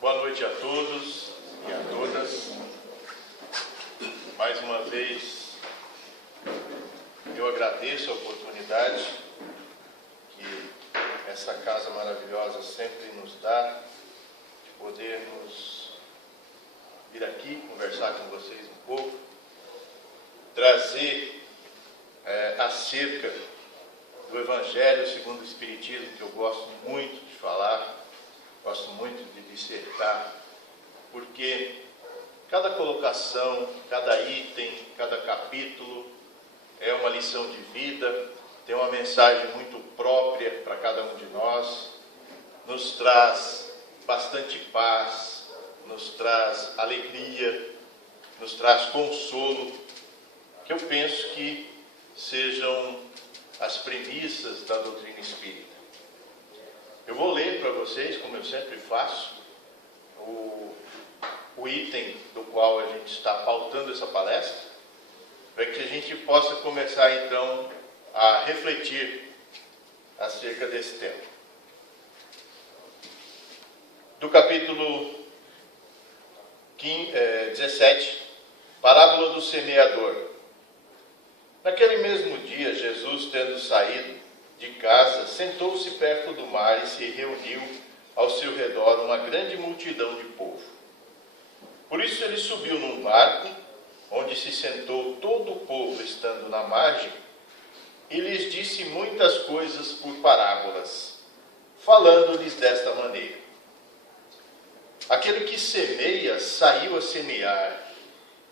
Boa noite a todos e a todas. Mais uma vez, eu agradeço a oportunidade que essa casa maravilhosa sempre nos dá de podermos vir aqui conversar com vocês um pouco, trazer acerca do Evangelho segundo o Espiritismo, que eu gosto muito de falar, gosto muito de dissertar, porque cada colocação, cada item, cada capítulo é uma lição de vida, tem uma mensagem muito própria para cada um de nós, nos traz bastante paz, nos traz alegria, nos traz consolo, que eu penso que sejam as premissas da doutrina espírita. Eu vou ler para vocês, como eu sempre faço, o item do qual a gente está pautando essa palestra, para que a gente possa começar então a refletir acerca desse tema. Do capítulo 17, Parábola do Semeador. Naquele mesmo dia, Jesus, tendo saído de casa, sentou-se perto do mar e se reuniu ao seu redor uma grande multidão de povo. Por isso ele subiu num barco, onde se sentou todo o povo estando na margem, e lhes disse muitas coisas por parábolas, falando-lhes desta maneira. Aquele que semeia saiu a semear,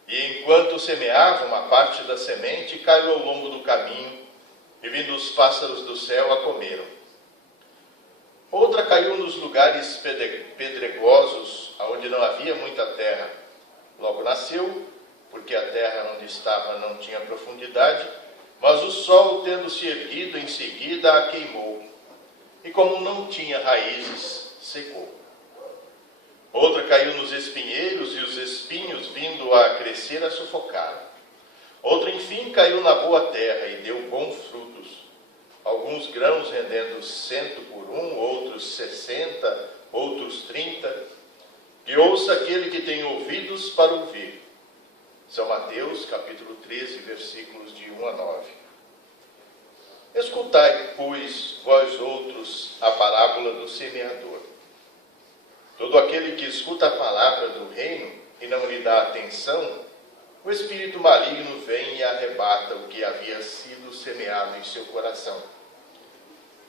e enquanto semeava, uma parte da semente caiu ao longo do caminho, e vindo os pássaros do céu a comeram. Outra caiu nos lugares pedregosos, onde não havia muita terra. Logo nasceu, porque a terra onde estava não tinha profundidade, mas o sol, tendo se erguido em seguida, a queimou, e como não tinha raízes, secou. Outra caiu nos espinheiros, e os espinhos, vindo a crescer, a sufocaram. Outra, enfim, caiu na boa terra e deu bons frutos, alguns grãos rendendo 100 por um, outros 60, outros 30. E ouça aquele que tem ouvidos para ouvir. São Mateus, capítulo 13, versículos de 1 a 9. Escutai, pois, vós outros, a parábola do semeador. Todo aquele que escuta a palavra do reino e não lhe dá atenção, o espírito maligno vem e arrebata o que havia sido semeado em seu coração.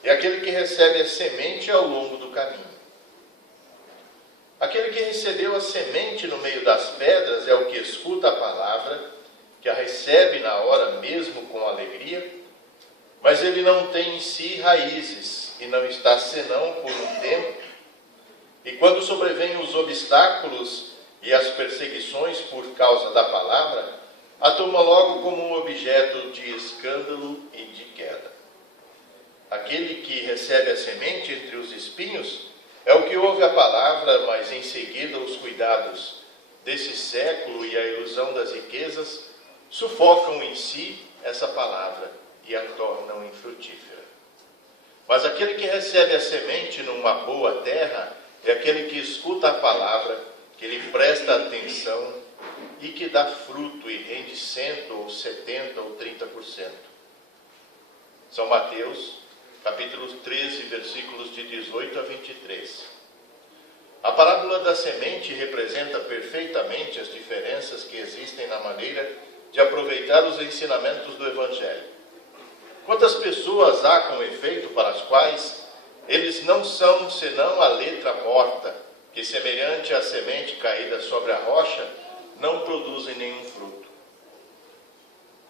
E aquele que recebe a semente ao longo do caminho. Aquele que recebeu a semente no meio das pedras é o que escuta a palavra, que a recebe na hora mesmo com alegria, mas ele não tem em si raízes e não está senão por um tempo. E quando sobrevêm os obstáculos e as perseguições por causa da palavra, a toma logo como um objeto de escândalo e de queda. Aquele que recebe a semente entre os espinhos é o que ouve a palavra, mas em seguida os cuidados desse século e a ilusão das riquezas sufocam em si essa palavra e a tornam infrutífera. Mas aquele que recebe a semente numa boa terra é aquele que escuta a palavra, que lhe presta atenção e que dá fruto e rende 100 ou 70 ou 30%. São Mateus, capítulo 13, versículos de 18 a 23. A parábola da semente representa perfeitamente as diferenças que existem na maneira de aproveitar os ensinamentos do Evangelho. Quantas pessoas há com efeito para as quais eles não são senão a letra morta, que semelhante à semente caída sobre a rocha, não produzem nenhum fruto.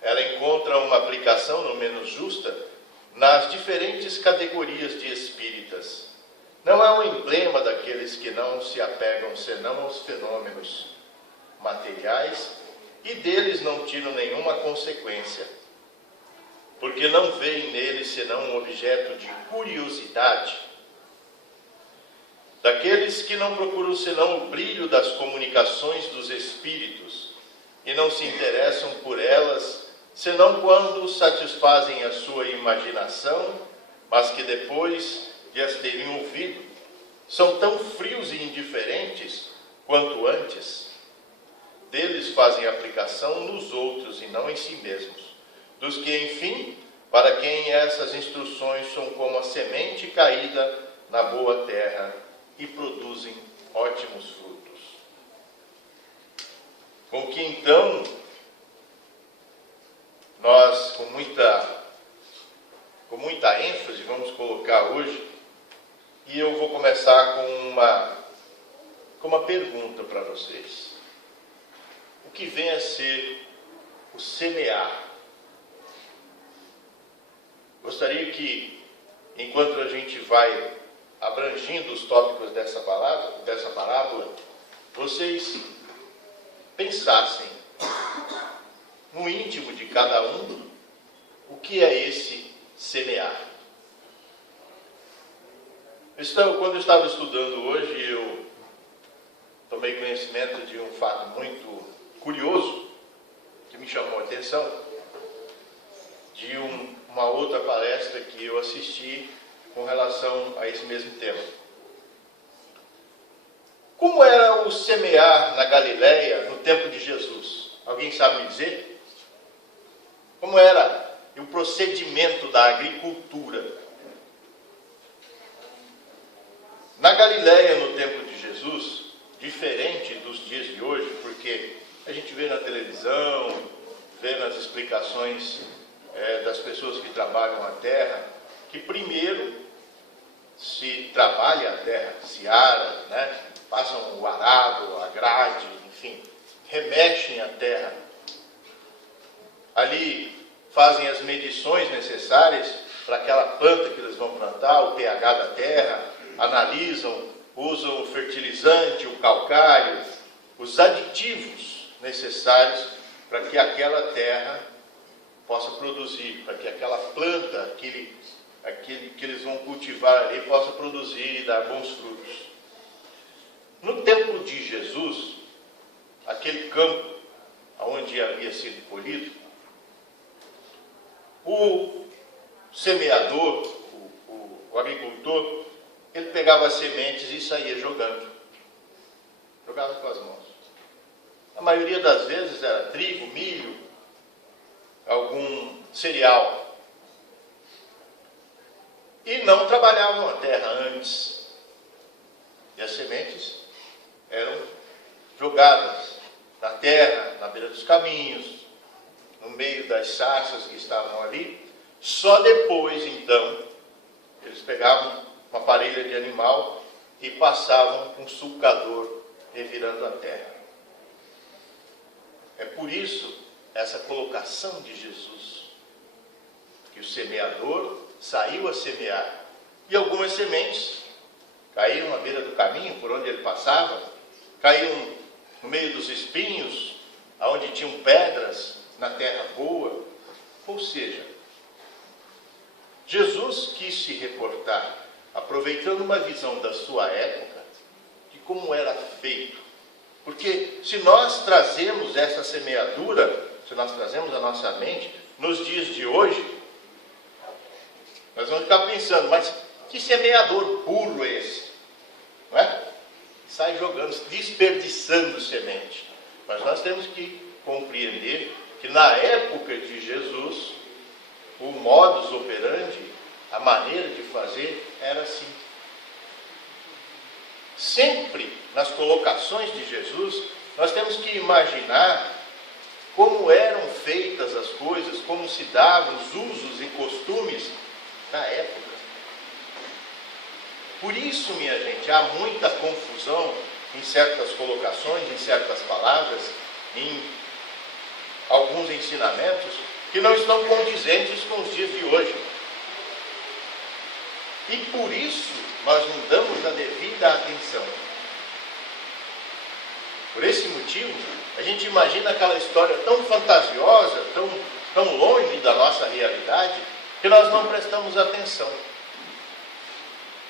Ela encontra uma aplicação no menos justa nas diferentes categorias de espíritas. Não é um emblema daqueles que não se apegam senão aos fenômenos materiais e deles não tiram nenhuma consequência, porque não veem neles senão um objeto de curiosidade. Daqueles que não procuram senão o brilho das comunicações dos espíritos e não se interessam por elas, senão quando satisfazem a sua imaginação, mas que depois de as terem ouvido, são tão frios e indiferentes quanto antes. Deles fazem aplicação nos outros e não em si mesmos. Dos que, enfim, para quem essas instruções são como a semente caída na boa terra e produzem ótimos frutos. Com que então, nós com muita ênfase vamos colocar hoje, e eu vou começar com uma pergunta para vocês. O que vem a ser o semear? Gostaria que, enquanto a gente vai abrangindo os tópicos dessa parábola, vocês pensassem no íntimo de cada um o que é esse semear. Quando eu estava estudando hoje, eu tomei conhecimento de um fato muito curioso que me chamou a atenção, de uma outra palestra que eu assisti com relação a esse mesmo tema. Como era o semear na Galileia no tempo de Jesus? Alguém sabe me dizer? Como era o procedimento da agricultura? Na Galileia, no tempo de Jesus, diferente dos dias de hoje, porque a gente vê na televisão, vê nas explicações das pessoas que trabalham a terra, que primeiro se trabalha a terra, se ara, né? Passam o arado, a grade, enfim, remexem a terra. Ali fazem as medições necessárias para aquela planta que eles vão plantar, o pH da terra, analisam, usam o fertilizante, o calcário, os aditivos necessários para que aquela terra possa produzir, para que aquela planta, aquele que eles vão cultivar ali, possa produzir e dar bons frutos. No tempo de Jesus, aquele campo onde havia sido colhido, o semeador, o agricultor, ele pegava as sementes e saía jogando. Jogava com as mãos. A maioria das vezes era trigo, milho, algum cereal. E não trabalhavam a terra antes. E as sementes eram jogadas na terra, na beira dos caminhos, no meio das sarças que estavam ali. Só depois, então, eles pegavam uma parelha de animal e passavam um sulcador revirando a terra. É por isso essa colocação de Jesus, que o semeador saiu a semear, e algumas sementes caíram à beira do caminho por onde ele passava, caíram no meio dos espinhos, onde tinham pedras, na terra boa. Ou seja, Jesus quis se reportar, aproveitando uma visão da sua época, de como era feito. Porque se nós trazemos essa semeadura, se nós trazemos a nossa mente, nos dias de hoje, nós vamos ficar pensando, mas que semeador burro é esse? Não é? Sai jogando, desperdiçando semente. Mas nós temos que compreender que na época de Jesus, o modus operandi, a maneira de fazer era assim. Sempre nas colocações de Jesus, nós temos que imaginar como eram feitas as coisas, como se davam os usos e costumes da época. Por isso, minha gente, há muita confusão em certas colocações, em certas palavras, em alguns ensinamentos que não estão condizentes com os dias de hoje. E por isso nós não damos a devida atenção. Por esse motivo, a gente imagina aquela história tão fantasiosa, tão longe da nossa realidade, que nós não prestamos atenção.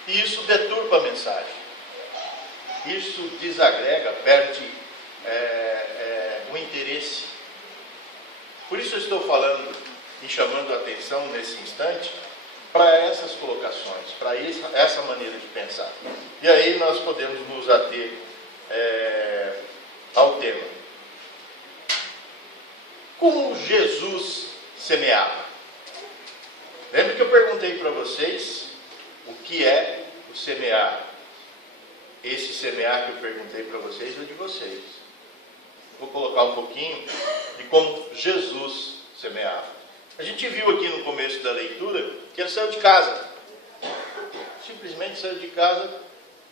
E isso deturpa a mensagem. Isso desagrega, perde o interesse. Por isso eu estou falando e chamando a atenção nesse instante para essas colocações, para essa maneira de pensar. E aí nós podemos nos ater ao tema. Como Jesus semeava? Lembra que eu perguntei para vocês o que é o semear? Esse semear que eu perguntei para vocês é de vocês. Vou colocar um pouquinho de como Jesus semeava. A gente viu aqui no começo da leitura que ele saiu de casa. Simplesmente saiu de casa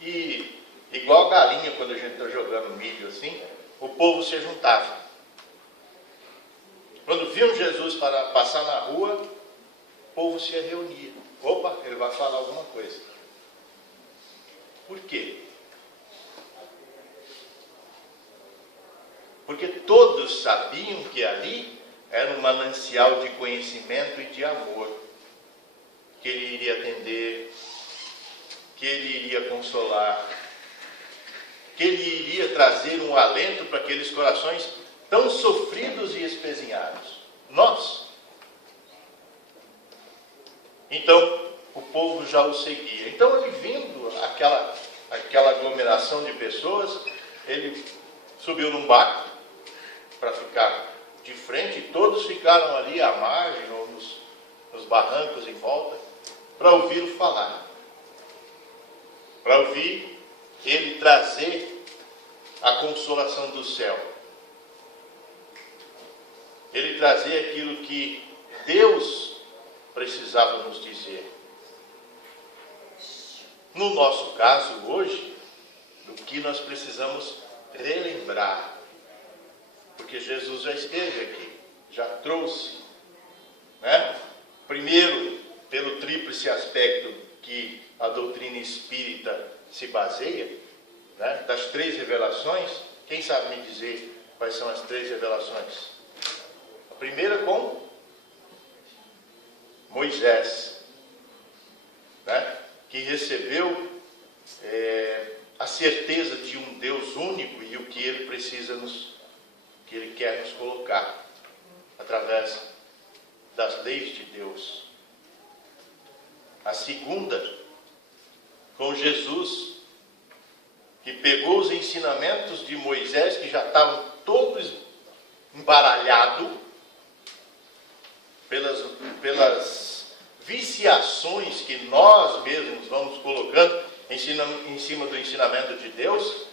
e, igual galinha quando a gente está jogando milho assim, o povo se juntava. Quando viam Jesus passar na rua, o povo se reunia. Opa, ele vai falar alguma coisa. Por quê? Porque todos sabiam que ali era um manancial de conhecimento e de amor, que ele iria atender, que ele iria consolar, que ele iria trazer um alento para aqueles corações tão sofridos e espezinhados. Nós. Então, o povo já o seguia. Então, ele vindo aquela aglomeração de pessoas, ele subiu num barco para ficar de frente, e todos ficaram ali à margem, ou nos barrancos em volta, para ouvi-lo falar. Para ouvir ele trazer a consolação do céu. Ele trazer aquilo que Deus precisava nos dizer. No nosso caso hoje, o que nós precisamos relembrar. Porque Jesus já esteve aqui, já trouxe, né? Primeiro, pelo tríplice aspecto que a doutrina espírita se baseia, né? Das 3 revelações, quem sabe me dizer quais são as 3 revelações? A primeira com Moisés, né? Que recebeu a certeza de um Deus único e o que ele precisa que ele quer nos colocar através das leis de Deus. A segunda, com Jesus, que pegou os ensinamentos de Moisés, que já estavam todos embaralhados pelas viciações que nós mesmos vamos colocando em cima do ensinamento de Deus,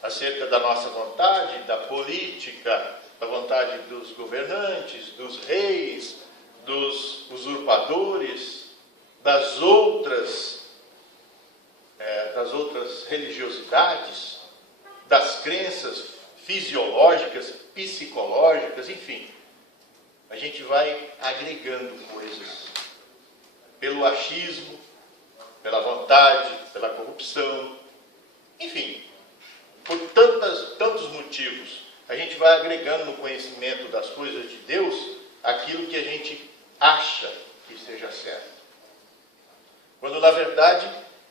acerca da nossa vontade, da política, da vontade dos governantes, dos reis, dos usurpadores, das outras religiosidades, das crenças fisiológicas, psicológicas, enfim. A gente vai agregando coisas pelo achismo, pela vontade, pela corrupção, enfim. Por tantos motivos, a gente vai agregando no conhecimento das coisas de Deus aquilo que a gente acha que seja certo. Quando, na verdade,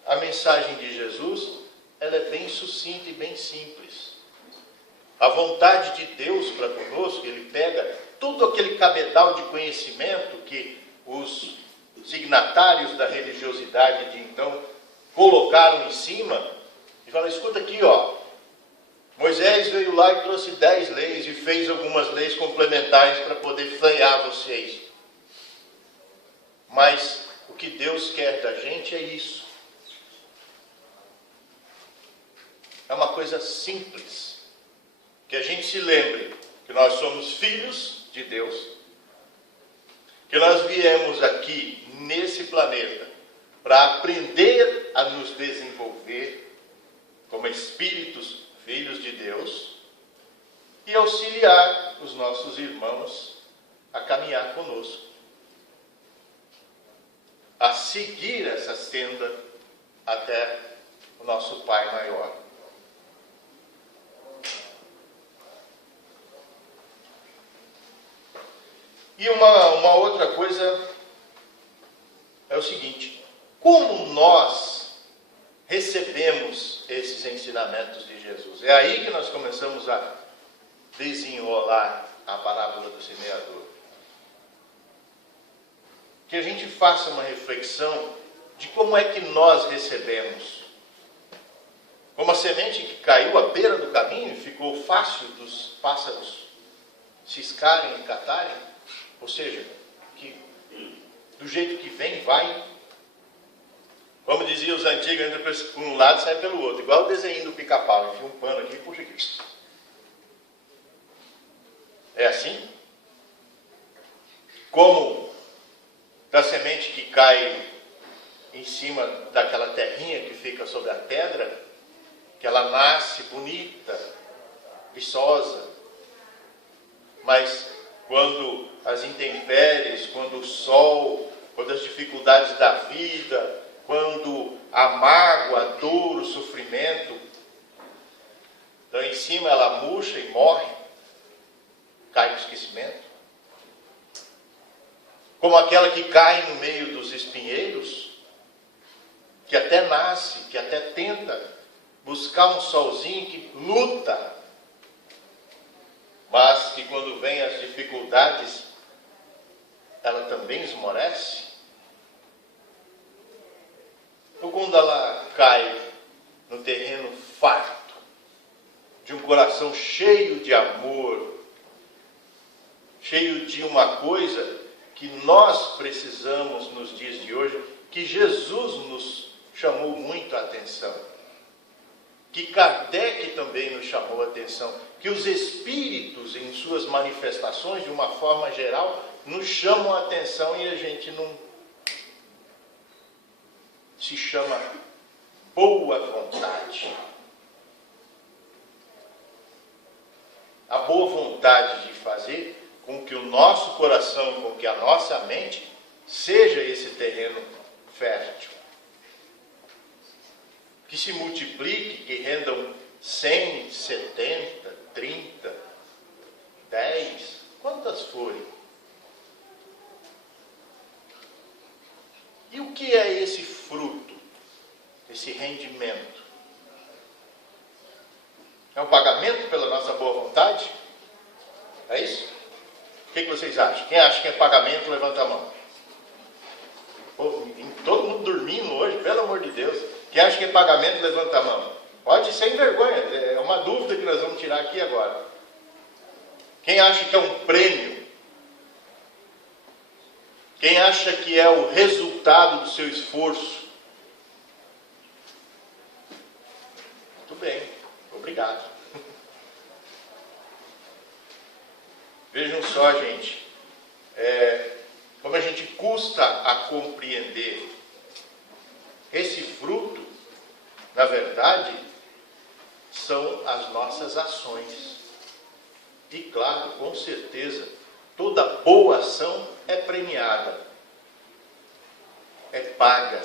a mensagem de Jesus, ela é bem sucinta e bem simples. A vontade de Deus para conosco, ele pega todo aquele cabedal de conhecimento que os signatários da religiosidade de então colocaram em cima e fala, escuta aqui, ó. Moisés veio lá e trouxe 10 leis e fez algumas leis complementares para poder frear vocês. Mas o que Deus quer da gente é isso. É uma coisa simples. Que a gente se lembre que nós somos filhos de Deus. Que nós viemos aqui nesse planeta para aprender a nos desenvolver como espíritos filhos de Deus e auxiliar os nossos irmãos a caminhar conosco, a seguir essa senda até o nosso Pai maior. E uma outra coisa é o seguinte, como nós recebemos esses ensinamentos de Jesus? É aí que nós começamos a desenrolar a parábola do semeador. que a gente faça uma reflexão de como é que nós recebemos. Como a semente que caiu à beira do caminho e ficou fácil dos pássaros ciscarem e catarem, ou seja, que do jeito que vem, vai. Como diziam os antigos, entra por um lado e sai pelo outro, igual o desenho do pica-pau, enfia um pano aqui e puxa aqui. É assim? Como da semente que cai em cima daquela terrinha que fica sobre a pedra, que ela nasce bonita, viçosa, mas quando as intempéries, quando o sol, quando as dificuldades da vida, quando a mágoa, a dor, o sofrimento, então em cima ela murcha e morre, cai no esquecimento. Como aquela que cai no meio dos espinheiros, que até nasce, que até tenta buscar um solzinho, que luta, mas que quando vem as dificuldades, ela também esmorece. Ou quando ela cai no terreno farto, de um coração cheio de amor, cheio de uma coisa que nós precisamos nos dias de hoje, que Jesus nos chamou muito a atenção, que Kardec também nos chamou a atenção, que os espíritos em suas manifestações, de uma forma geral, nos chamam a atenção e a gente não se chama boa vontade. A boa vontade de fazer com que o nosso coração, com que a nossa mente seja esse terreno fértil. Que se multiplique, que rendam 100, 70, 30, 10, quantas forem. E o que é esse fruto, esse rendimento? É um pagamento pela nossa boa vontade? É isso? O que vocês acham? Quem acha que é pagamento, levanta a mão. Pô, todo mundo dormindo hoje, pelo amor de Deus. Quem acha que é pagamento, levanta a mão. Pode, sem vergonha, é uma dúvida que nós vamos tirar aqui agora. Quem acha que é um prêmio? Quem acha que é o resultado do seu esforço? Muito bem, obrigado. Vejam só, gente, como a gente custa a compreender. Esse fruto, na verdade, são as nossas ações. E claro, com certeza, toda boa ação é premiada, é paga.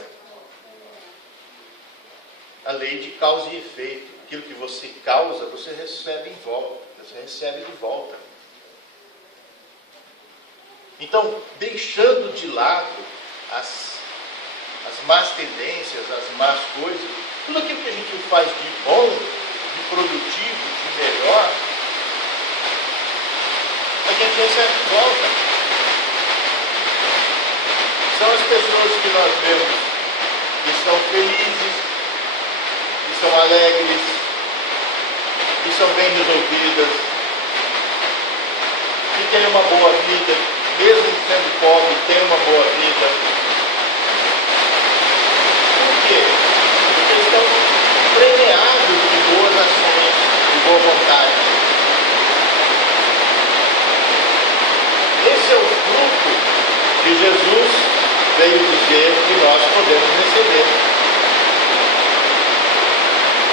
A lei de causa e efeito. Aquilo que você causa, você recebe em volta, você recebe de volta. Então, deixando de lado as más tendências, as más coisas, tudo aquilo que a gente faz de bom, de produtivo, de melhor, a gente recebe de volta. São as pessoas que nós vemos que são felizes, que são alegres, que são bem resolvidas, que têm uma boa vida, mesmo sendo pobre, têm uma boa vida. Por quê? Porque estão premiados de boas ações, de boa vontade. Esse é o fruto que Jesus veio dizer que nós podemos receber.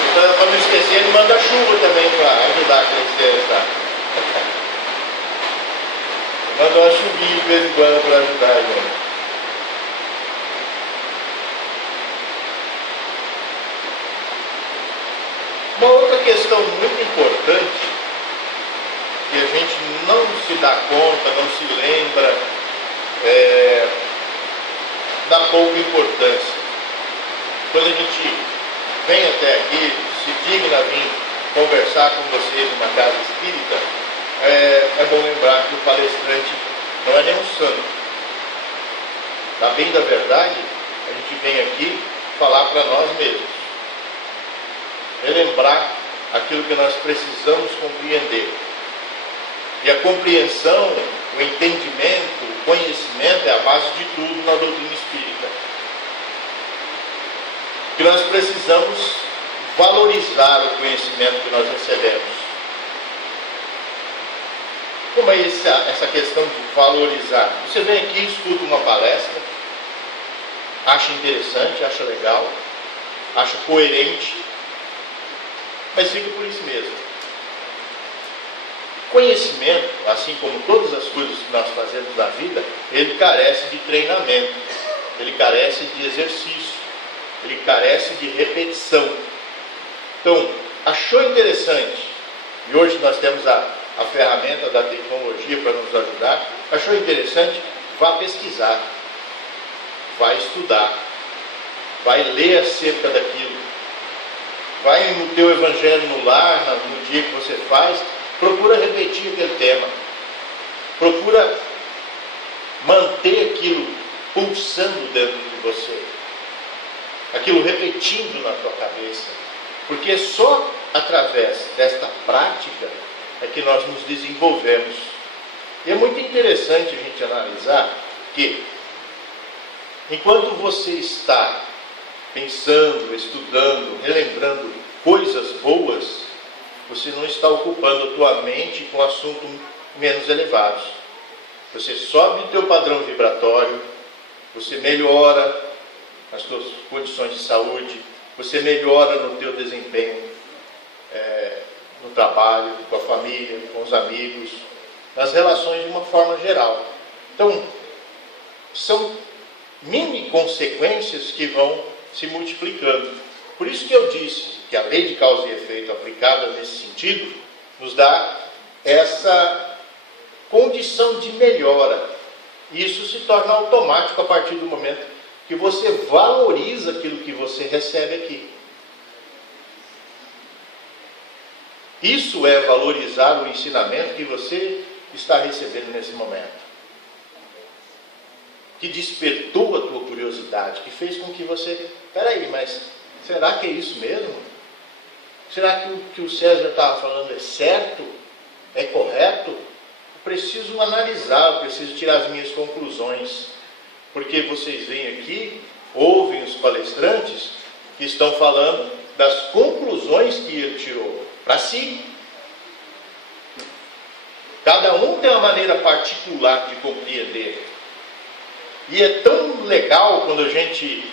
Então, para não esquecer, ele manda chuva também para ajudar a crescer, tá? Manda uma chuvinha de vez em quando para ajudar a gente. Uma outra questão muito importante, que a gente não se dá conta, não se lembra, dá pouca importância. Quando a gente vem até aqui, se digna a vir conversar com vocês numa casa espírita, é bom lembrar que o palestrante não é nenhum santo. a bem da verdade, a gente vem aqui falar para nós mesmos. Relembrar aquilo que nós precisamos compreender. E a compreensão, o entendimento, o conhecimento é a base de tudo na doutrina espírita. Que nós precisamos valorizar o conhecimento que nós recebemos. Como é essa questão de valorizar? Você vem aqui, escuta uma palestra, acha interessante, acha legal, acha coerente, mas fica por isso mesmo. Conhecimento, assim como todas as coisas que nós fazemos na vida, ele carece de treinamento, ele carece de exercício, ele carece de repetição. Então, achou interessante, e hoje nós temos a ferramenta da tecnologia para nos ajudar, achou interessante, vá pesquisar, vai estudar, vai ler acerca daquilo, vai no teu evangelho no lar, no dia que você faz, procura repetir aquele tema, procura manter aquilo pulsando dentro de você, aquilo repetindo na tua cabeça, porque só através desta prática é que nós nos desenvolvemos. E é muito interessante a gente analisar que, enquanto você está pensando, estudando, relembrando coisas boas, você não está ocupando a tua mente com assuntos menos elevados. Você sobe o teu padrão vibratório, você melhora as tuas condições de saúde, você melhora no teu desempenho no trabalho, com a família, com os amigos, nas relações de uma forma geral. Então, são mini consequências que vão se multiplicando. Por isso que eu disse que a lei de causa e efeito aplicada nesse sentido nos dá essa condição de melhora. E isso se torna automático a partir do momento que você valoriza aquilo que você recebe aqui. Isso é valorizar o ensinamento que você está recebendo nesse momento. Que despertou a tua curiosidade, que fez com que você... Peraí, mas será que é isso mesmo? Será que o que o César estava falando é certo? É correto? Eu preciso analisar, eu preciso tirar as minhas conclusões. Porque vocês vêm aqui, ouvem os palestrantes que estão falando das conclusões que ele tirou para si. Cada um tem uma maneira particular de compreender. E é tão legal quando a gente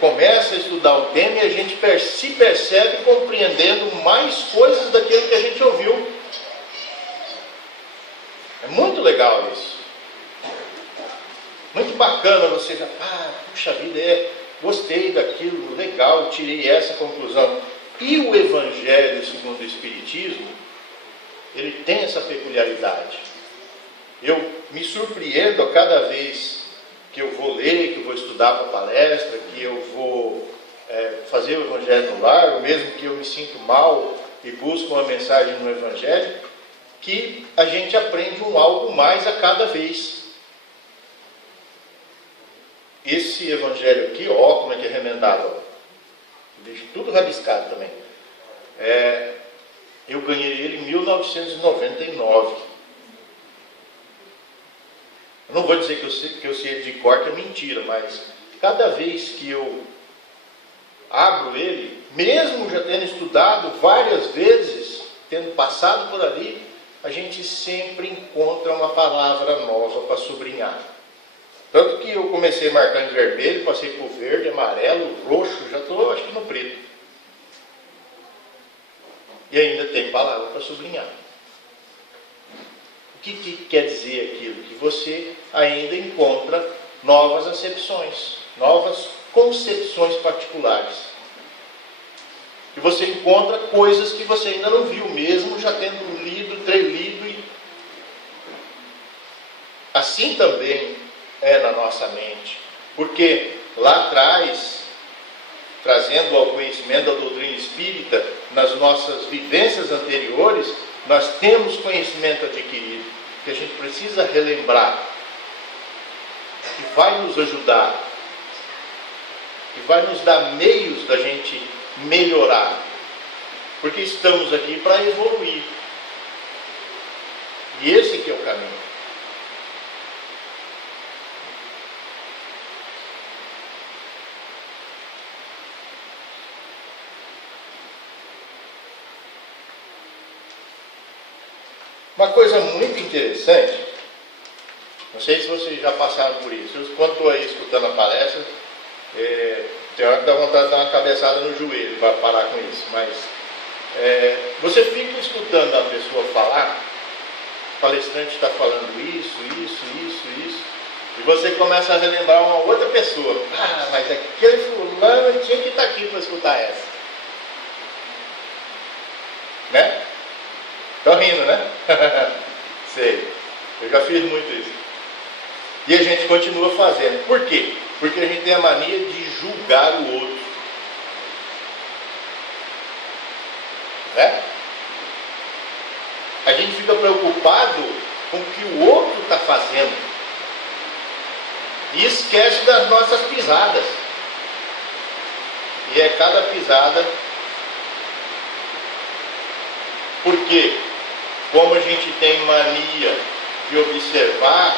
começa a estudar um tema e a gente se percebe compreendendo mais coisas daquilo que a gente ouviu. É muito legal isso. Muito bacana você já, puxa vida, gostei daquilo, legal, tirei essa conclusão. E o Evangelho segundo o Espiritismo, ele tem essa peculiaridade. Eu me surpreendo a cada vez que eu vou ler, que eu vou estudar para palestra, que eu vou fazer o Evangelho no lar, ou mesmo que eu me sinto mal e busco uma mensagem no Evangelho, que a gente aprende algo mais a cada vez. Esse Evangelho aqui, como é que é remendado, deixo tudo rabiscado também. Eu ganhei ele em 1999. Eu não vou dizer que eu sei ele de cor, que é mentira, mas cada vez que eu abro ele, mesmo já tendo estudado várias vezes, tendo passado por ali, a gente sempre encontra uma palavra nova para sublinhar. Tanto que eu comecei marcando de vermelho, passei por verde, amarelo, roxo, já estou acho que no preto. E ainda tem palavra para sublinhar. O que quer dizer aquilo? Que você ainda encontra novas acepções, novas concepções particulares. Que você encontra coisas que você ainda não viu, mesmo já tendo lido, trelido. Assim também é na nossa mente. Porque lá atrás, trazendo ao conhecimento da doutrina espírita, nas nossas vivências anteriores, nós temos conhecimento adquirido, que a gente precisa relembrar. que vai nos ajudar, que vai nos dar meios da gente melhorar, porque estamos aqui para evoluir. E esse que é o caminho. Uma coisa muito interessante, não sei se vocês já passaram por isso, quando estou aí escutando a palestra, tem hora que dá vontade de dar uma cabeçada no joelho para parar com isso, mas você fica escutando a pessoa falar, o palestrante está falando isso, e você começa a relembrar uma outra pessoa. Ah, mas aquele fulano tinha que estar aqui para escutar essa. Né? Estão rindo, né? Sei. Eu já fiz muito isso. E a gente continua fazendo. Por quê? Porque a gente tem a mania de julgar o outro. Né? A gente fica preocupado com o que o outro está fazendo. E esquece das nossas pisadas. E é cada pisada. Porque, como a gente tem mania de observar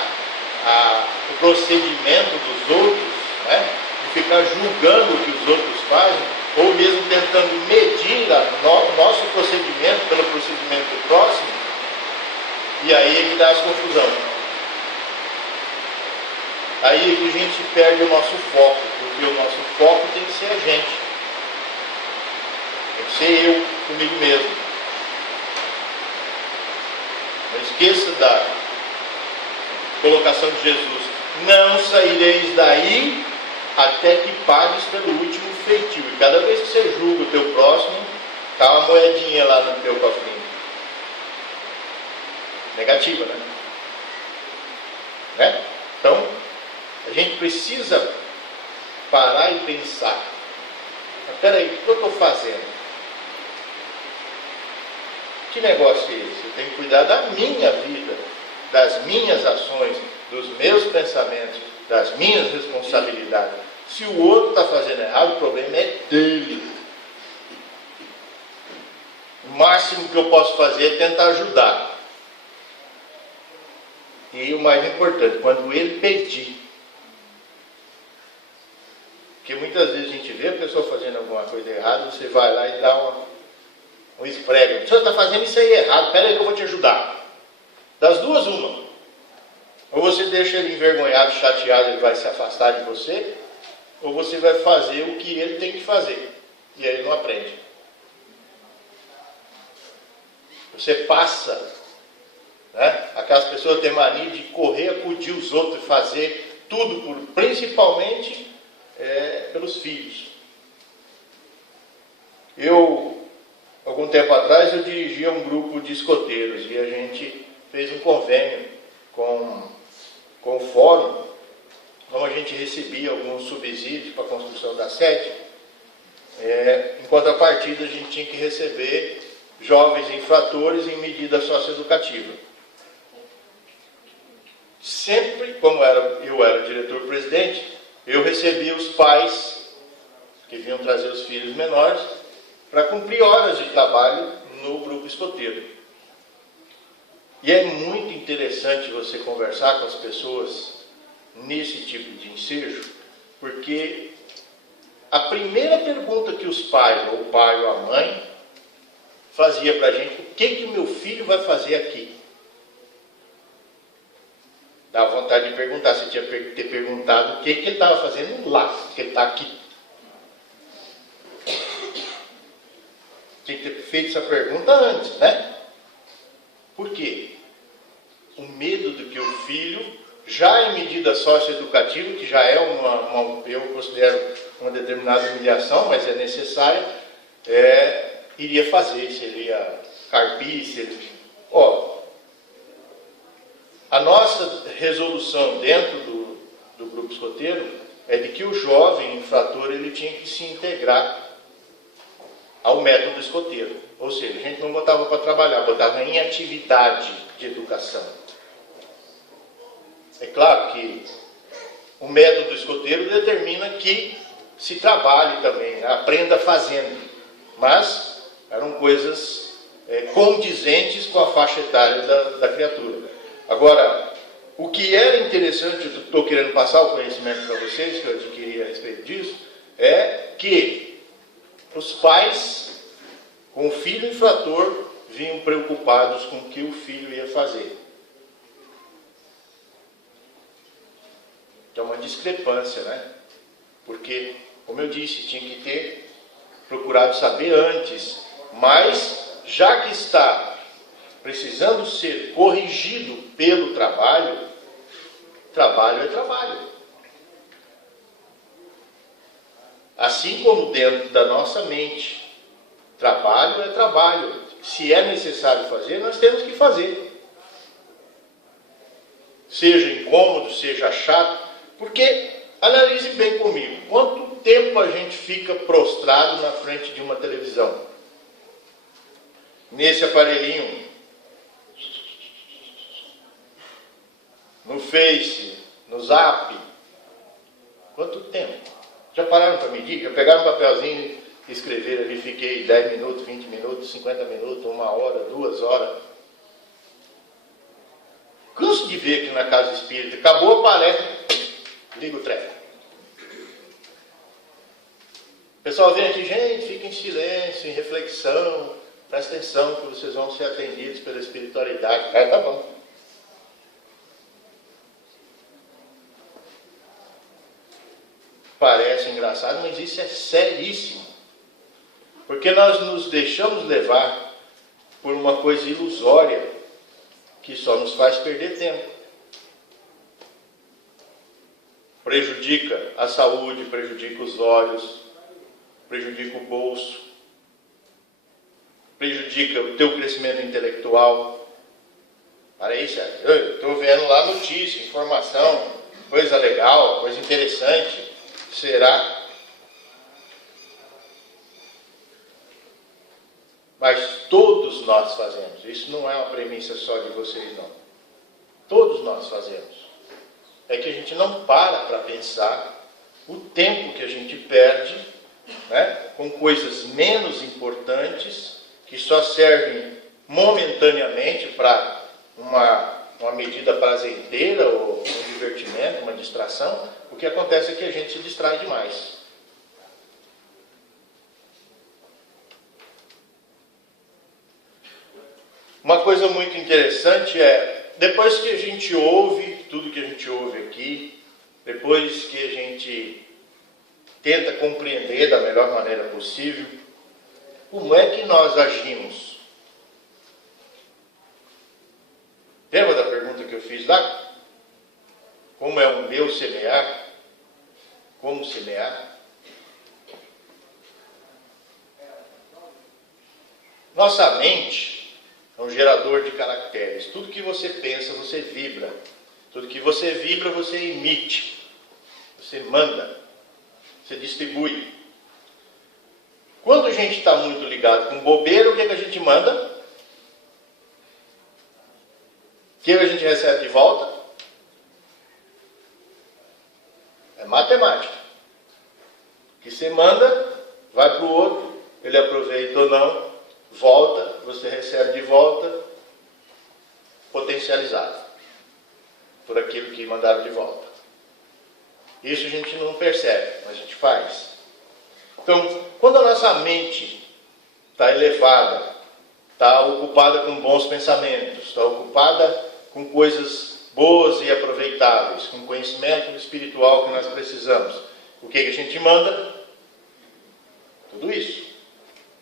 o procedimento dos outros, né? De ficar julgando o que os outros fazem, ou mesmo tentando medir o nosso procedimento pelo procedimento do próximo, e aí é que dá as confusões. Aí é que a gente perde o nosso foco, porque o nosso foco tem que ser a gente. Tem que ser eu, comigo mesmo. Não esqueça da colocação de Jesus: não saireis daí até que pagues pelo último feitio. E cada vez que você julga o teu próximo, está uma moedinha lá no teu cofrinho. Negativa, né? Então, a gente precisa parar e pensar: mas peraí, o que eu estou fazendo? Que negócio é esse? Eu tenho que cuidar da minha vida, das minhas ações, dos meus pensamentos, das minhas responsabilidades. Se o outro está fazendo errado, o problema é dele. O máximo que eu posso fazer é tentar ajudar. E o mais importante, quando ele pedir. Porque muitas vezes a gente vê a pessoa fazendo alguma coisa errada, você vai lá e dá um esprego. Você está fazendo isso aí errado, pera aí que eu vou te ajudar. Das duas, uma. Ou você deixa ele envergonhado, chateado, ele vai se afastar de você, ou você vai fazer o que ele tem que fazer. E aí ele não aprende. Você passa, né? Aquelas pessoas têm mania de correr, acudir os outros e fazer tudo, principalmente pelos filhos. Algum tempo atrás, eu dirigia um grupo de escoteiros e a gente fez um convênio com o fórum, como a gente recebia alguns subsídios para a construção da sede. Em contrapartida, a gente tinha que receber jovens infratores em medida socioeducativa. Sempre, como eu era diretor-presidente, eu recebia os pais que vinham trazer os filhos menores para cumprir horas de trabalho no grupo escoteiro. E é muito interessante você conversar com as pessoas nesse tipo de ensejo, porque a primeira pergunta que os pais, ou o pai ou a mãe, fazia para a gente: o que o meu filho vai fazer aqui? Dá vontade de perguntar, você tinha que ter perguntado o que ele estava fazendo lá, que ele está aqui. Tinha que ter feito essa pergunta antes, né? Por quê? O medo de que o filho, já em medida socioeducativa, que já é eu considero uma determinada humilhação, mas é necessária, iria fazer, se ele ia carpir, se ele... A nossa resolução dentro do grupo escoteiro é de que o jovem infrator ele tinha que se integrar ao método escoteiro. Ou seja, a gente não botava para trabalhar, botava em atividade de educação. É claro que O método escoteiro determina que se trabalhe também, né? Aprenda fazendo. Mas eram coisas condizentes com a faixa etária da criatura. Agora, o que era interessante, eu estou querendo passar o conhecimento para vocês, que eu adquiri a respeito disso, é que os pais, com o filho infrator, vinham preocupados com o que o filho ia fazer. É uma discrepância, né? Porque, como eu disse, tinha que ter procurado saber antes, mas já que está precisando ser corrigido pelo trabalho, trabalho é trabalho. Assim como dentro da nossa mente, trabalho é trabalho. Se é necessário fazer, nós temos que fazer. Seja incômodo, seja chato, porque, analise bem comigo, quanto tempo a gente fica prostrado na frente de uma televisão? Nesse aparelhinho, no Face, no Zap, quanto tempo? Já pararam para medir? Já pegaram um papelzinho e escreveram ali, fiquei 10 minutos, 20 minutos, 50 minutos, 1 hora, 2 horas. Canso de ver aqui na casa espírita, acabou a palestra, liga o trem. O pessoal vem aqui, gente, fica em silêncio, em reflexão, presta atenção que vocês vão ser atendidos pela espiritualidade. Tá bom. Parece engraçado, mas isso é seríssimo. Porque nós nos deixamos levar por uma coisa ilusória que só nos faz perder tempo. Prejudica a saúde, prejudica os olhos, prejudica o bolso, prejudica o teu crescimento intelectual. Para isso, eu estou vendo lá notícia, informação, coisa legal, coisa interessante. Será? Mas todos nós fazemos. Isso não é uma premissa só de vocês, não. Todos nós fazemos. É que a gente não para pensar o tempo que a gente perde, né, com coisas menos importantes, que só servem momentaneamente para uma medida prazenteira, ou um divertimento, uma distração. O que acontece é que a gente se distrai demais. Uma coisa muito interessante é, depois que a gente ouve tudo que a gente ouve aqui, depois que a gente tenta compreender da melhor maneira possível, como é que nós agimos? Lembra da pergunta que eu fiz lá? Como é o meu semear? Como semear? Nossa mente é um gerador de caracteres. Tudo que você pensa, você vibra. Tudo que você vibra, você emite. Você manda. Você distribui. Quando a gente está muito ligado com bobeira, o que a gente manda? O que a gente recebe de volta? É matemática. O que você manda, vai para o outro, ele aproveita ou não, volta, você recebe de volta, potencializado por aquilo que mandaram de volta. Isso a gente não percebe, mas a gente faz. Então, quando a nossa mente está elevada, está ocupada com bons pensamentos, está ocupada com coisas boas e aproveitáveis, com conhecimento espiritual que nós precisamos, o que a gente manda? Tudo isso.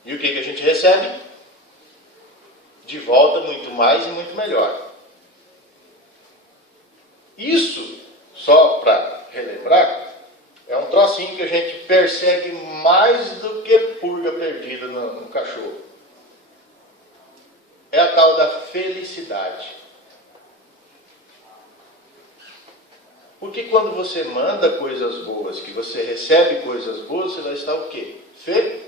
E o que a gente recebe? De volta muito mais e muito melhor. Isso, só para relembrar, é um trocinho que a gente persegue mais do que purga perdida no cachorro. É a tal da felicidade. Porque quando você manda coisas boas, que você recebe coisas boas, você vai estar o quê? Feliz.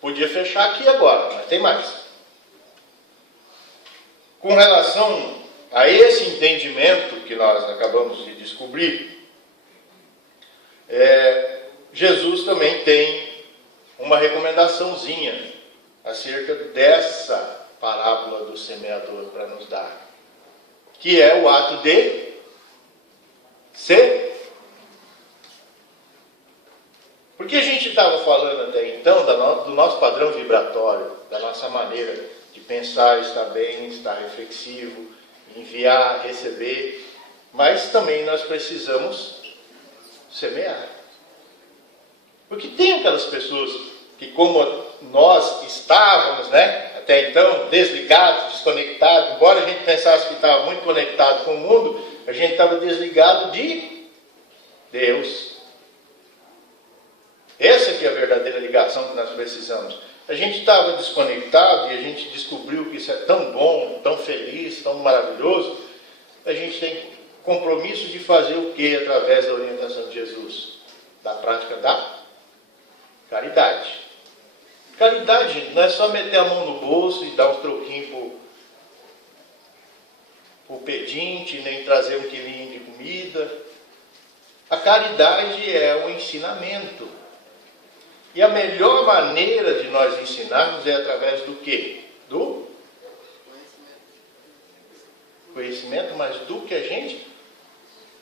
Podia fechar aqui agora, mas tem mais. Com relação a esse entendimento que nós acabamos de descobrir, Jesus também tem uma recomendaçãozinha acerca dessa parábola do semeador para nos dar, que é o ato de ser. Porque a gente estava falando até então do nosso padrão vibratório, da nossa maneira de pensar, estar bem, estar reflexivo, enviar, receber, mas também nós precisamos semear. Porque tem aquelas pessoas que, como nós estávamos, até então, desligados, desconectados, embora a gente pensasse que estava muito conectado com o mundo, a gente estava desligado de Deus. Essa que é a verdadeira ligação que nós precisamos. A gente estava desconectado e a gente descobriu que isso é tão bom, tão feliz, tão maravilhoso. A gente tem compromisso de fazer o que através da orientação de Jesus? Da prática da caridade. Caridade, gente, não é só meter a mão no bolso e dar uns troquinhos pro pedinte, nem trazer um quilinho de comida. A caridade é o ensinamento. E a melhor maneira de nós ensinarmos é através do quê? Do conhecimento, mas do que a gente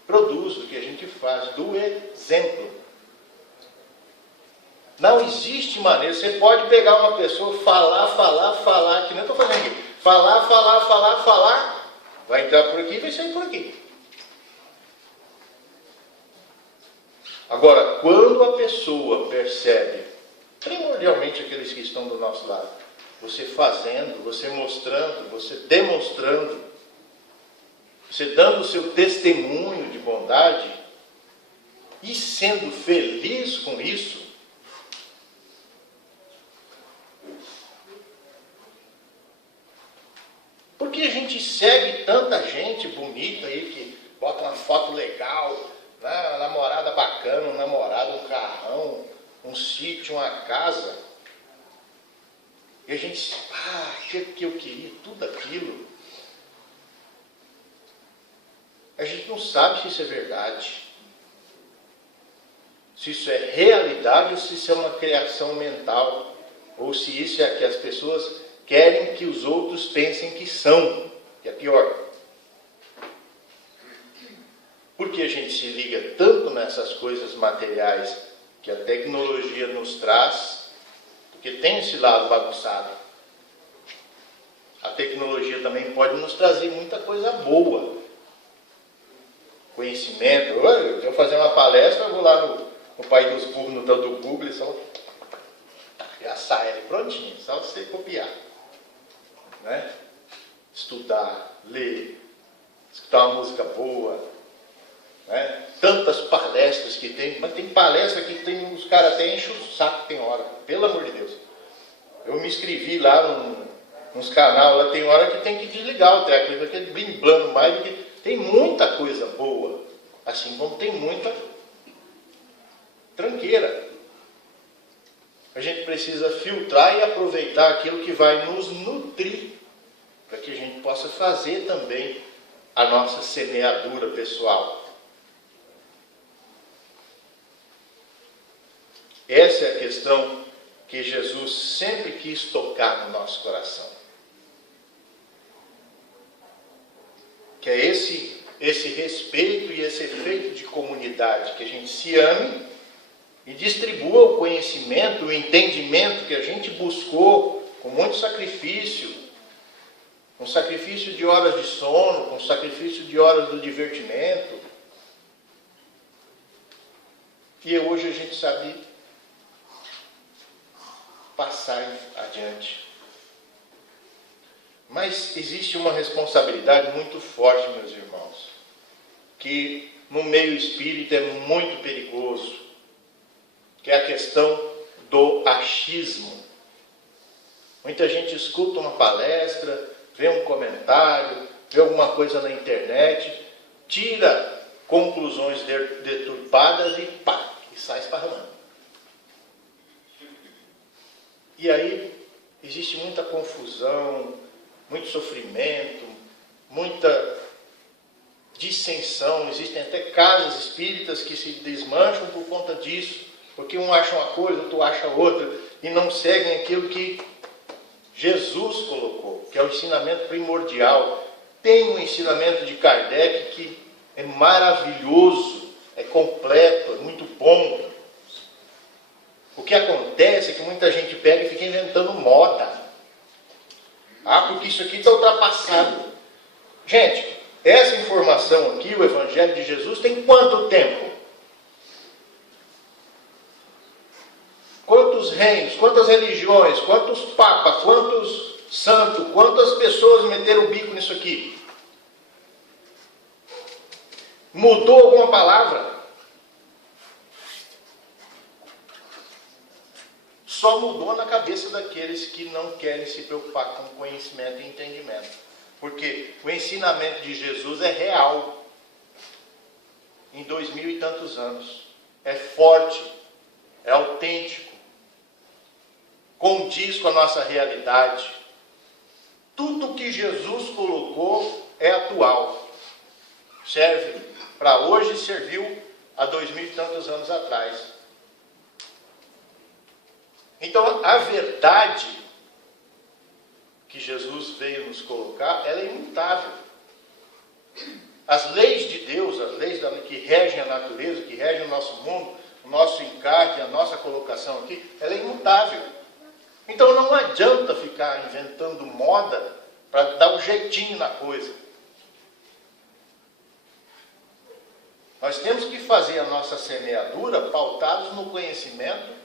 produz, do que a gente faz, do exemplo. Não existe maneira. Você pode pegar uma pessoa, falar, que nem eu estou fazendo aqui. Falar. Vai entrar por aqui e vai sair por aqui. Agora, quando a pessoa percebe, primordialmente aqueles que estão do nosso lado, você fazendo, você mostrando, você demonstrando, você dando o seu testemunho de bondade e sendo feliz com isso, porque a gente segue tanta gente bonita aí que bota uma foto legal, uma namorada bacana, um namorado, um carrão, um sítio, uma casa. E a gente, que eu queria, tudo aquilo. A gente não sabe se isso é verdade. Se isso é realidade ou se isso é uma criação mental. Ou se isso é que as pessoas querem que os outros pensem que são. Que é pior. Porque a gente se liga tanto nessas coisas materiais que a tecnologia nos traz, porque tem esse lado bagunçado. A tecnologia também pode nos trazer muita coisa boa. Conhecimento. Se eu fazer uma palestra, eu vou lá no Pai dos Burros, no tal do Google, e só já sai ele prontinho, só você copiar. Estudar, ler, escutar uma música boa. Tantas palestras que tem, mas tem palestra que tem, os caras até enchem o saco, tem hora, pelo amor de Deus. Eu me inscrevi lá nos canais, lá tem hora que tem que desligar o treco, porque blimblando mais, porque tem muita coisa boa, assim como tem muita tranqueira. A gente precisa filtrar e aproveitar aquilo que vai nos nutrir, para que a gente possa fazer também a nossa semeadura pessoal. Essa é a questão que Jesus sempre quis tocar no nosso coração. Que é esse respeito e esse efeito de comunidade, que a gente se ame e distribua o conhecimento, o entendimento que a gente buscou com muito sacrifício, com sacrifício de horas de sono, com sacrifício de horas do divertimento. E hoje a gente sabe passar adiante. Mas existe uma responsabilidade muito forte, meus irmãos, que no meio espírita é muito perigoso, que é a questão do achismo. Muita gente escuta uma palestra, vê um comentário, vê alguma coisa na internet, tira conclusões deturpadas e sai esparramando. E aí existe muita confusão, muito sofrimento, muita dissensão, existem até casas espíritas que se desmancham por conta disso, porque um acha uma coisa, outro acha outra, e não seguem aquilo que Jesus colocou, que é o ensinamento primordial. Tem um ensinamento de Kardec que é maravilhoso, é completo, é muito bom. O que acontece é que muita gente pega e fica inventando moda. Ah, porque isso aqui está ultrapassado. Gente, essa informação aqui, o Evangelho de Jesus, tem quanto tempo? Quantos reinos, quantas religiões, quantos papas, quantos santos, quantas pessoas meteram o bico nisso aqui? Mudou alguma palavra? Só mudou na cabeça daqueles que não querem se preocupar com conhecimento e entendimento. Porque o ensinamento de Jesus é real. Em 2000 e tantos anos. É forte. É autêntico. Condiz com a nossa realidade. Tudo que Jesus colocou é atual. Serve para hoje e serviu há 2000 e tantos anos atrás. Então, a verdade que Jesus veio nos colocar, ela é imutável. As leis de Deus, as leis que regem a natureza, que regem o nosso mundo, o nosso encarte, a nossa colocação aqui, ela é imutável. Então, não adianta ficar inventando moda para dar um jeitinho na coisa. Nós temos que fazer a nossa semeadura pautados no conhecimento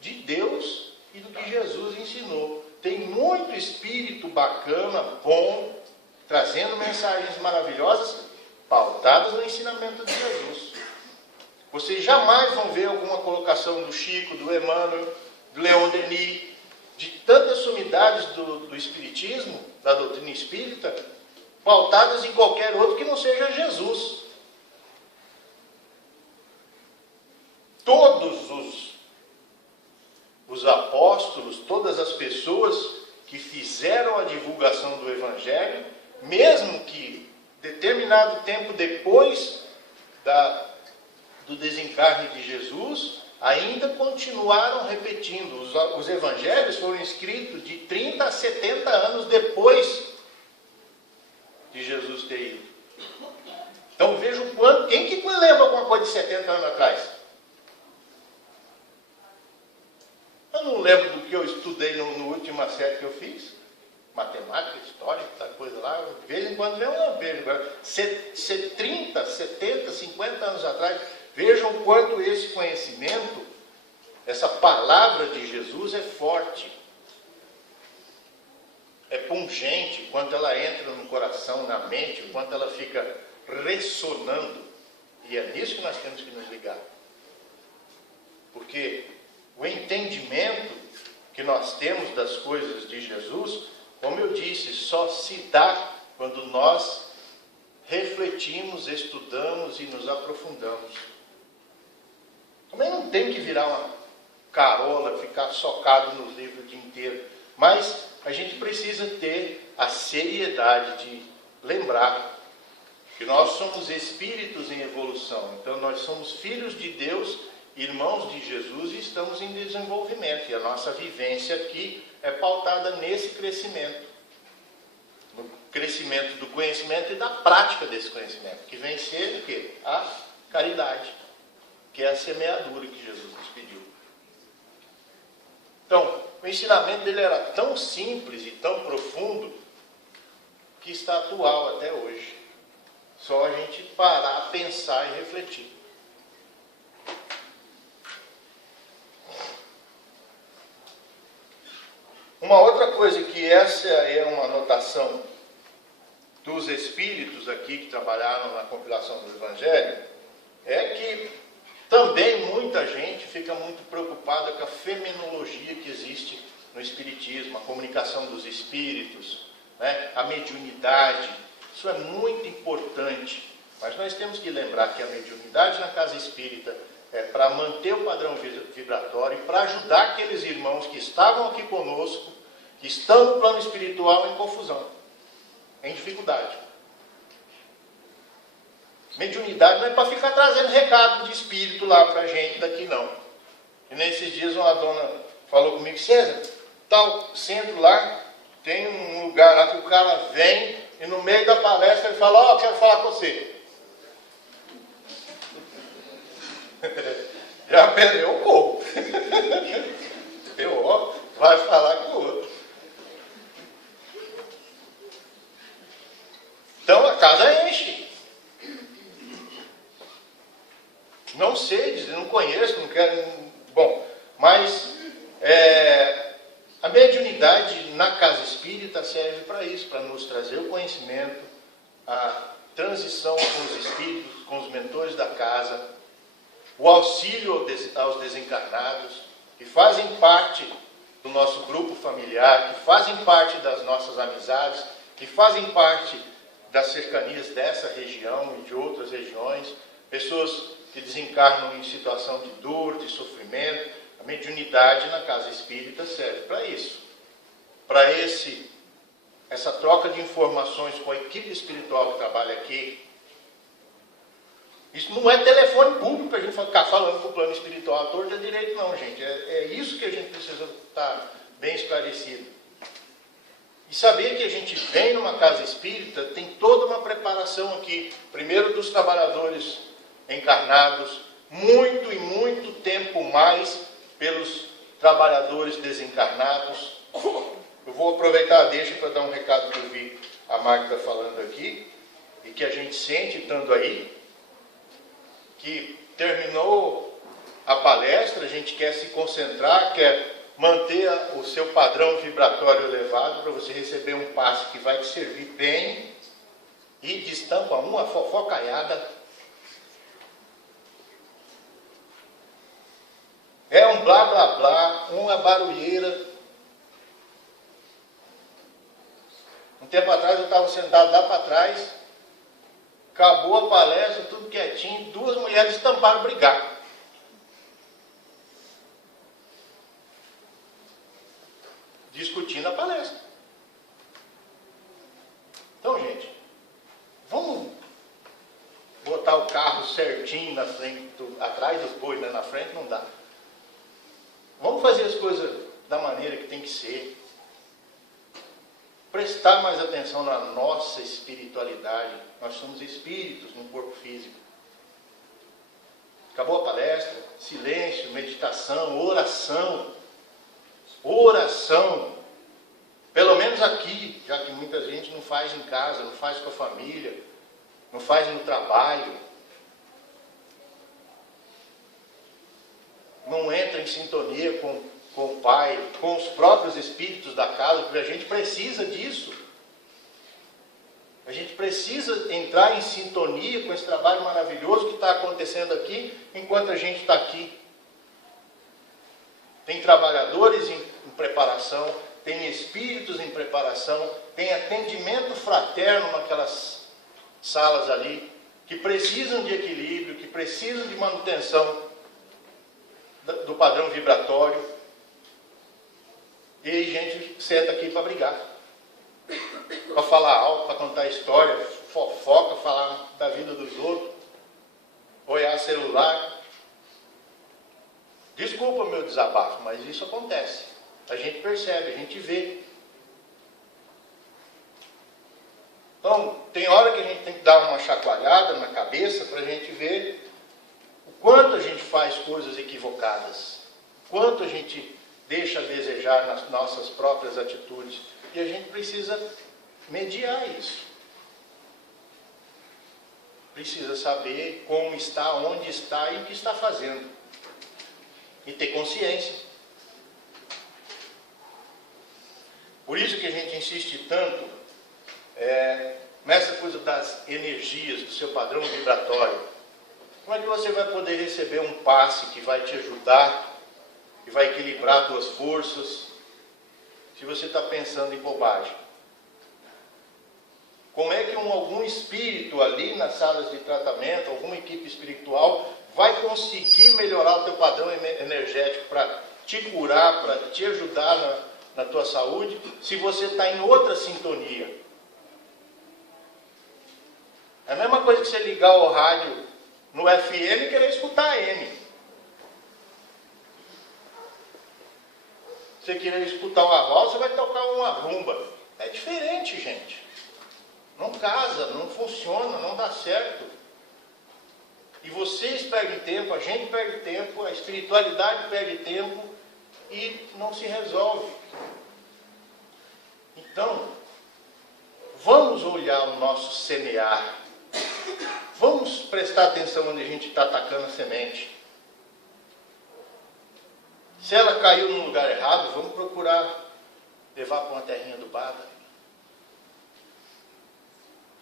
de Deus e do que Jesus ensinou. Tem muito espírito bacana, bom, trazendo mensagens maravilhosas, pautadas no ensinamento de Jesus. Vocês jamais vão ver alguma colocação do Chico, do Emmanuel, do Leon Denis, de tantas sumidades do espiritismo, da doutrina espírita, pautadas em qualquer outro que não seja Jesus. Todos os apóstolos, todas as pessoas que fizeram a divulgação do Evangelho, mesmo que determinado tempo depois do desencarne de Jesus, ainda continuaram repetindo. Os Evangelhos foram escritos de 30 a 70 anos depois de Jesus ter ido. Então vejam quanto. Quem que lembra alguma coisa de 70 anos atrás? Eu não lembro do que eu estudei no último série que eu fiz. Matemática, história, essa coisa lá. De vez em quando vem um lampejo. Agora, 30, 70, 50 anos atrás, vejam o quanto esse conhecimento, essa palavra de Jesus é forte. É pungente, quanto ela entra no coração, na mente, o quanto ela fica ressonando. E é nisso que nós temos que nos ligar. Porque o entendimento que nós temos das coisas de Jesus, como eu disse, só se dá quando nós refletimos, estudamos e nos aprofundamos. Também não tem que virar uma carola, ficar socado nos livros o dia inteiro, mas a gente precisa ter a seriedade de lembrar que nós somos espíritos em evolução, então nós somos filhos de Deus, irmãos de Jesus, e estamos em desenvolvimento, e a nossa vivência aqui é pautada nesse crescimento, no crescimento do conhecimento e da prática desse conhecimento, que vem ser o quê? A caridade, que é a semeadura que Jesus nos pediu. Então, o ensinamento dele era tão simples e tão profundo que está atual até hoje. Só a gente parar, pensar e refletir. Uma outra coisa que essa é uma anotação dos espíritos aqui que trabalharam na compilação do Evangelho, é que também muita gente fica muito preocupada com a fenomenologia que existe no espiritismo, a comunicação dos espíritos, né? A mediunidade. Isso é muito importante, mas nós temos que lembrar que a mediunidade na casa espírita é para manter o padrão vibratório e para ajudar aqueles irmãos que estavam aqui conosco, que estão no plano espiritual em confusão, em dificuldade. Mediunidade não é para ficar trazendo recado de espírito lá para a gente daqui, não. E nesses dias uma dona falou comigo: César, tal centro lá, tem um lugar lá que o cara vem e no meio da palestra ele fala: ó, quero falar com você. Já perdeu o povo. Eu, ó, vai falar com o outro. Então a casa enche. Não sei dizer, não conheço, não quero. Bom, mas a mediunidade na casa espírita serve para isso, para nos trazer o conhecimento, a transição com os espíritos, com os mentores da casa, o auxílio aos desencarnados, que fazem parte do nosso grupo familiar, que fazem parte das nossas amizades, que fazem parte das cercanias dessa região e de outras regiões, pessoas que desencarnam em situação de dor, de sofrimento. A mediunidade na casa espírita serve para isso, para essa troca de informações com a equipe espiritual que trabalha aqui. Isso não é telefone público para a gente ficar falando com o plano espiritual à torta direito, não, gente. É isso que a gente precisa estar bem esclarecido. E saber que a gente vem numa casa espírita, tem toda uma preparação aqui. Primeiro dos trabalhadores encarnados, muito e muito tempo mais pelos trabalhadores desencarnados. Eu vou aproveitar a deixa para dar um recado que eu vi a Magda falando aqui, e que a gente sente estando aí, que terminou a palestra, a gente quer se concentrar, quer manter o seu padrão vibratório elevado para você receber um passe que vai te servir bem, e destampa uma fofocaiada. É um blá blá blá, uma barulheira. Um tempo atrás eu estava sentado lá para trás, acabou a palestra, tudo quietinho, duas mulheres estamparam brigar. Discutindo a palestra. Então, gente, vamos botar o carro certinho na frente, atrás dos bois, né? Na frente não dá. Vamos fazer as coisas da maneira que tem que ser. Prestar mais atenção na nossa espiritualidade. Nós somos espíritos num corpo físico. Acabou a palestra, silêncio, meditação, oração. Oração. Pelo menos aqui, já que muita gente não faz em casa, não faz com a família, não faz no trabalho. Não entra em sintonia com o Pai, com os próprios espíritos da casa, porque a gente precisa disso. A gente precisa entrar em sintonia com esse trabalho maravilhoso que está acontecendo aqui, enquanto a gente está aqui. Tem trabalhadores em preparação, tem espíritos em preparação, tem atendimento fraterno naquelas salas ali, que precisam de equilíbrio, que precisam de manutenção do padrão vibratório. E aí a gente senta aqui para brigar, para falar alto, para contar história, fofoca, falar da vida dos outros, olhar celular. Desculpa o meu desabafo, mas isso acontece. A gente percebe, a gente vê. Então, tem hora que a gente tem que dar uma chacoalhada na cabeça para a gente ver o quanto a gente faz coisas equivocadas, o quanto a gente deixa a desejar nas nossas próprias atitudes. E a gente precisa mediar isso. Precisa saber como está, onde está e o que está fazendo. E ter consciência. Por isso que a gente insiste tanto nessa coisa das energias, do seu padrão vibratório. Como é que você vai poder receber um passe que vai te ajudar, que vai equilibrar suas forças, se você está pensando em bobagem? Como é que algum espírito ali nas salas de tratamento, alguma equipe espiritual, vai conseguir melhorar o teu padrão energético para te curar, para te ajudar na tua saúde, se você está em outra sintonia? É a mesma coisa que você ligar o rádio no FM e querer escutar AM. Se você querer escutar uma valsa, vai tocar uma rumba. É diferente, gente. Não casa, não funciona, não dá certo. E vocês perdem tempo, a gente perde tempo, a espiritualidade perde tempo e não se resolve. Então, vamos olhar o nosso semear. Vamos prestar atenção onde a gente está atacando a semente. Se ela caiu no lugar errado, vamos procurar levar para uma terrinha adubada.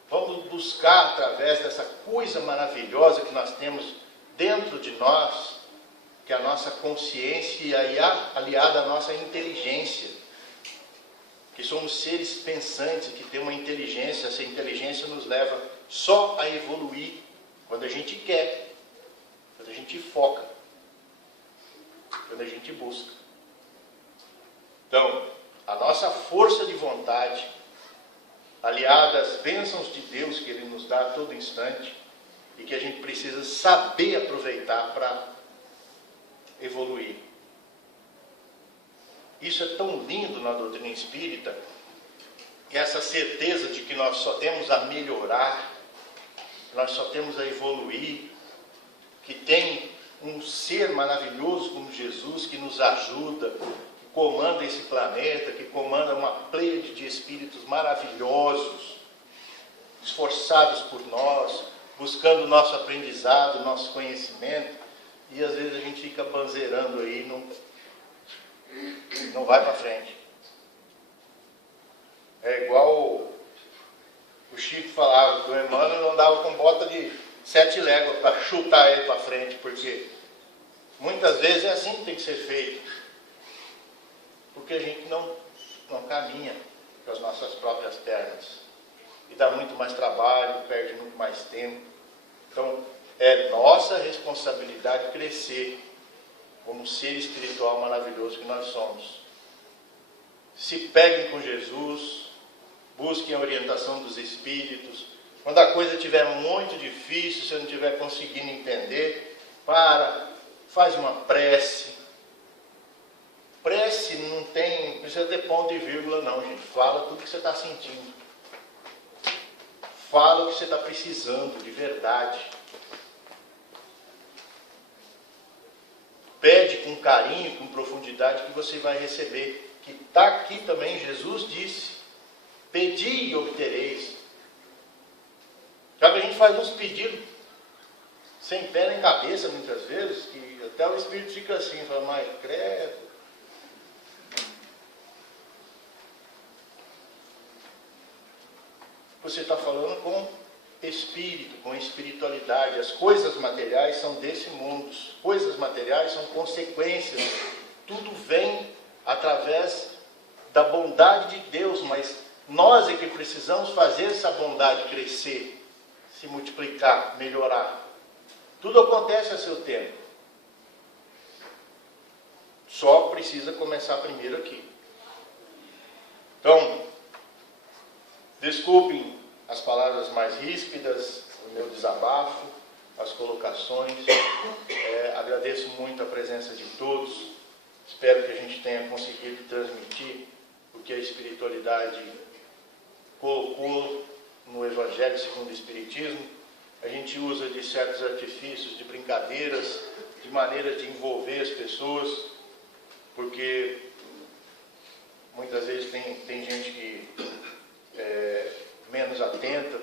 Vamos buscar, através dessa coisa maravilhosa que nós temos dentro de nós, que é a nossa consciência aliada à nossa inteligência, que somos seres pensantes, que temos uma inteligência. Essa inteligência nos leva só a evoluir quando a gente quer, quando a gente foca, quando a gente busca. Então, a nossa força de vontade, aliada às bênçãos de Deus que Ele nos dá a todo instante, e que a gente precisa saber aproveitar para evoluir. Isso é tão lindo na doutrina espírita, essa certeza de que nós só temos a melhorar, nós só temos a evoluir, que tem um ser maravilhoso como Jesus que nos ajuda, que comanda esse planeta, que comanda uma pleiade de espíritos maravilhosos, esforçados por nós, buscando o nosso aprendizado, o nosso conhecimento, e às vezes a gente fica banzeirando aí, não vai para frente. É igual o Chico falava, que o Emmanuel não dava com bota de 7 léguas para chutar ele para frente, porque muitas vezes é assim que tem que ser feito. Porque a gente não caminha com as nossas próprias pernas. E dá muito mais trabalho, perde muito mais tempo. Então, é nossa responsabilidade crescer como ser espiritual maravilhoso que nós somos. Se peguem com Jesus, busquem a orientação dos Espíritos. Quando a coisa estiver muito difícil, você não estiver conseguindo entender, faz uma prece. Prece não precisa ter ponto e vírgula não, gente. Fala tudo que você está sentindo. Fala o que você está precisando, de verdade. Pede com carinho, com profundidade, que você vai receber. Que está aqui também, Jesus disse, pedi e obtereis. Já que a gente faz uns pedidos sem pé nem cabeça, muitas vezes, que até o Espírito fica assim, fala, mas credo. Você está falando com espírito, com espiritualidade. As coisas materiais são desse mundo. Coisas materiais são consequências. Tudo vem através da bondade de Deus, mas nós é que precisamos fazer essa bondade crescer, se multiplicar, melhorar. Tudo acontece a seu tempo. Só precisa começar primeiro aqui. Então, desculpem as palavras mais ríspidas, o meu desabafo, as colocações. Agradeço muito a presença de todos. Espero que a gente tenha conseguido transmitir o que a espiritualidade colocou no Evangelho segundo o Espiritismo. A gente usa de certos artifícios, de brincadeiras, de maneiras de envolver as pessoas, porque muitas vezes tem gente que menos atenta,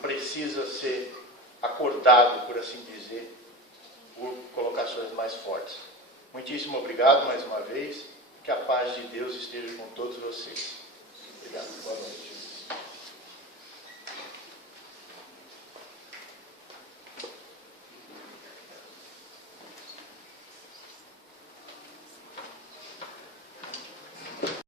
precisa ser acordado, por assim dizer, por colocações mais fortes. Muitíssimo obrigado mais uma vez, que a paz de Deus esteja com todos vocês. Obrigado, boa noite.